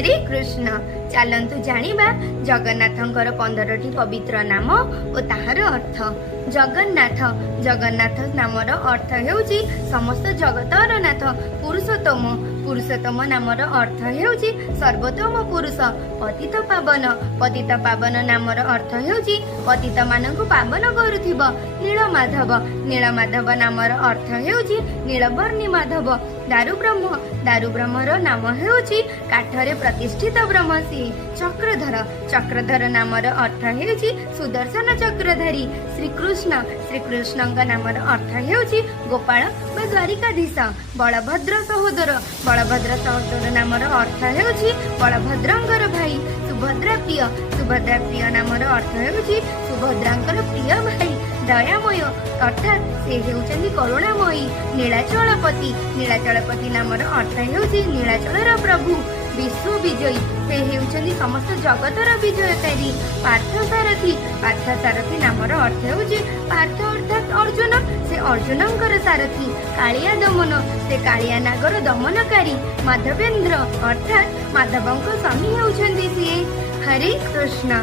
हरे कृष्ण। चलतु जानिबा जगन्नाथंकर 15टी पवित्र नाम और ताहार अर्थ। जगन्नाथ जगन्नाथ नामर अर्थ हेउची समस्त जगतर नाथ। पुरुषोत्तम पुरुषोत्तम नामर अर्थ हेउची सर्वोत्तम पुरुष। पतित पावन पतित पावन नामर अर्थ हेउची पतित मानकु पावन करुथिबा। नीलमाधव नीलमाधव नामर अर्थ हेउची नीलवर्णी माधव। दारुब्रह्म दारुब्रह्मर नाम हेउची काठरे प्रतिष्ठित ब्रह्मसी। चक्रधर चक्रधर नामर अर्थ हेउची सुदर्शन चक्रधारी। श्रीकृष्ण श्रीकृष्णଙ୍କ नामर अर्थ हेउची गोपाल वा द्वारिकाधीश। बलभद्र सहोदर बलभद्र सहोदर नामर अर्थ हेउची बलभद्रंकर भाई। सुभद्रा प्रिय सुभद्रा प्रिय नामर अर्थ हेउची सुभद्रांकर प्रिय भाई। दयामय अर्थात से हेउचंदी करुणामयी। नीलाचलपति नीलाचलपति नामर अर्थ हेउची नीलाचलर प्रभु। विश्व विजयी से हेउचंदी समस्त जगतर विजयकारी। पार्थसारथी पार्थसारथी नामर अर्थ हेउची पार्थ अर्थात अर्जुन से अर्जुनंकर सारथी। कालिया दमन से कालिया नागर दमनकारी। माधवेंद्र अर्थात माधवंक स्वामी हेउचंदी सिए। हरे कृष्ण।